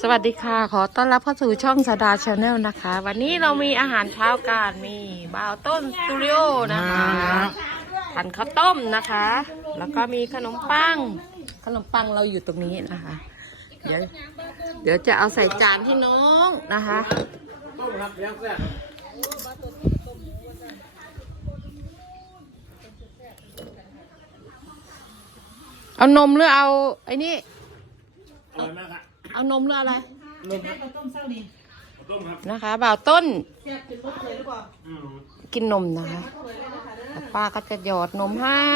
สวัสดีค่ะ ขอต้อนรับเข้าสู่ช่องสดาชาแนลนะคะ วันนี้เรามีอาหารเช้ากันมีบ่าวต้นสตูดิโอนะคะผันข้าวต้มนะคะ แล้วก็มีขนมปัง ขนมปังเราอยู่ตรงนี้นะคะ เดี๋ยวเดี๋ยวจะเอาใส่จานให้น้องนะคะต้มครับเลี้ยงแซ่บเอานมหรือเอาไอ้นี่ อร่อยมากครับ เอานมหรืออะไรนมครับข้าวต้มครับนะคะบ่าวต้นอืมกินนมนะคะแล้วป้าก็จะหยอดนมให้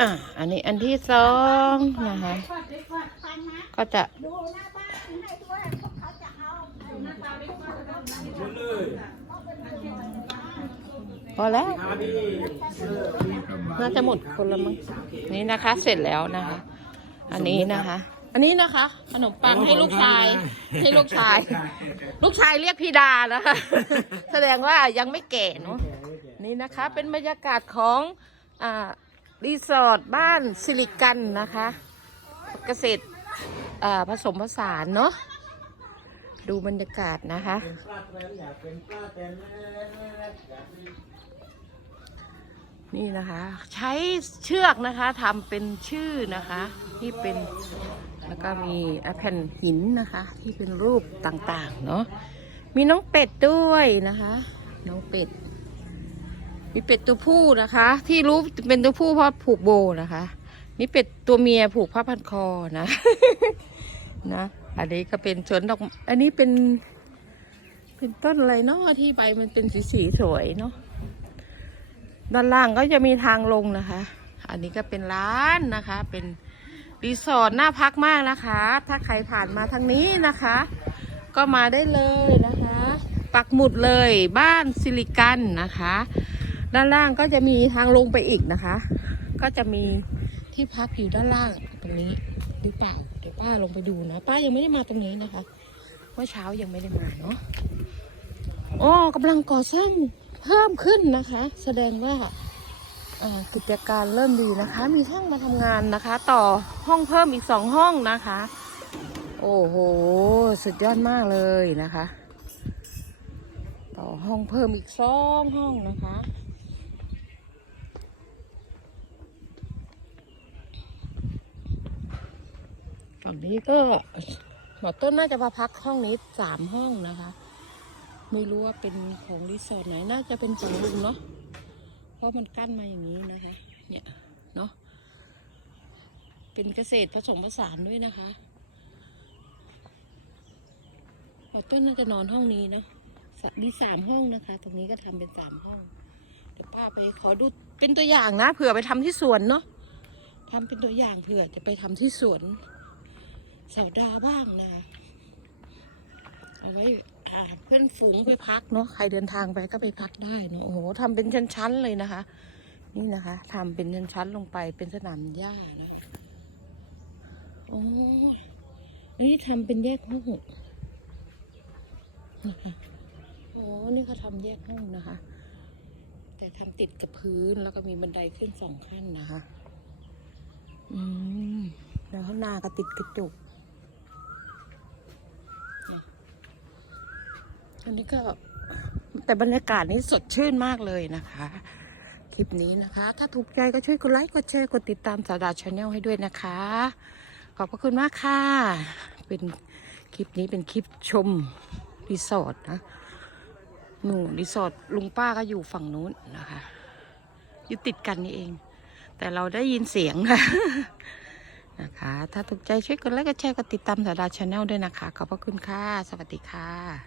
อะอันนี้อันที่สองนะคะ ก็จะ พอแล้วครับพี่น่าจะหมดคนละมั้งนี่นะคะเสร็จแล้วนะคะ อันนี้นะคะ อันนี้นะคะขนมปังให้ลูกชายให้ลูกชาย ลูกชายเรียกพี่ดานะคะแสดงว่ายังไม่แก่เนาะนี่นะคะ เป็นบรรยากาศของอ่ารีสอร์ทบ้านสิริกันนะคะ เกษตรอ่าผสมผสานเนาะดูบรรยากาศนะคะปลาแต นี่นะคะ ใช้เชือกนะคะทำเป็นชื่อนะคะที่เป็นแล้วก็มีแผ่นหินนะคะ ที่เป็นรูปต่างๆเนาะมีน้องเป็ดด้วยนะคะ น้องเป็ด มีเป็ดตัวผู้นะคะ ที่รู้เป็นตัวผู้เพราะผูกโบนะคะ นี่เป็ดตัวเมียผูกผ้าพันคอนะนะอันนี้ก็เป็นสวนดอก อันนี้เป็น เป็นต้นอะไรเนาะที่ใบมันเป็นสีสีสวยเนาะ ด้านล่างก็จะมีทางลงนะคะ อันนี้ก็เป็นร้านนะคะ เป็นรีสอร์ทน่าพักมากนะคะ ถ้าใครผ่านมาทางนี้นะคะ ก็มาได้เลยนะคะ ปักหมุดเลยบ้านสิริกันนะคะ ด้านล่างก็จะมีทางลงไปอีกนะคะ ก็จะมีที่พักอยู่ด้านล่างตรงนี้หรือเปล่าเดี๋ยวป้าลงไปดูนะ ป้ายังไม่ได้มาตรงนี้นะคะเมื่อเช้ายังไม่ได้มาเนาะอ๋อกำลังก่อสร้าง เพิ่มขึ้นนะคะ แสดงว่าอ่ากิจการเริ่มดีนะคะ มีช่างมาทำงานนะคะ ต่อห้องเพิ่มอีกสองห้องนะคะ โอ้โห สุดยอดมากเลยนะคะ ต่อห้องเพิ่มอีกสองห้องนะคะฝั่งนี้ก็หมอต้นน่าจะมาพักห้องนี้สามห้องนะคะ ไม่รู้ว่าเป็นของรีสอร์ทไหน น่าจะเป็นฝั่งลุงเนาะ เพราะมันกั้นมาอย่างนี้นะคะ เนี่ย เนาะ เป็นเกษตรผสมผสานด้วยนะคะต้นน่าจะนอนห้องนี้เนาะ มีสามห้องนะคะ ตรงนี้ก็ทำเป็นสามห้อง เดี๋ยวป้าไปขอดูเป็นตัวอย่างนะ เผื่อไปทำที่สวนเนาะทำเป็นตัวอย่างเผื่อจะไปทำที่สวนเสาดาบ้างนะคะเอาไว้ เพื่อนฝูงไปพักเนาะใครเดินทางไปก็ไปพักได้เนาะโอ้โหทำเป็นชั้นๆเลยนะคะ นี่นะคะทำเป็นชั้นๆลงไปเป็นสนามหญ้านะคะโอ้อันนี้ทำเป็นแยกห้องนะคะโอ้นี่เขาทำแยกห้องนะคะ แต่ทำติดกับพื้นแล้วก็มีบันไดขึ้นสองขั้นนะคะ อืมแล้วข้างหน้าก็ติดกระจก อันนี้ก็แต่บรรยากาศนี้สดชื่นมากเลยนะคะ คลิปนี้นะคะ ถ้าถูกใจก็ช่วยกดไลค์กดแชร์กดติดตามสาดาชาแนลให้ด้วยนะคะ ขอบพระคุณมากค่ะ เป็นคลิปนี้เป็นคลิปชมรีสอร์ทนะหนูรีสอร์ทลุงป้าก็อยู่ฝั่งนู้นนะคะอยู่ติดกันนี่เอง แต่เราได้ยินเสียงค่ะนะคะ ถ้าถูกใจช่วยกดไลค์กดแชร์กดติดตามสาดาชาแนลด้วยนะคะ ขอบพระคุณค่ะ สวัสดีค่ะ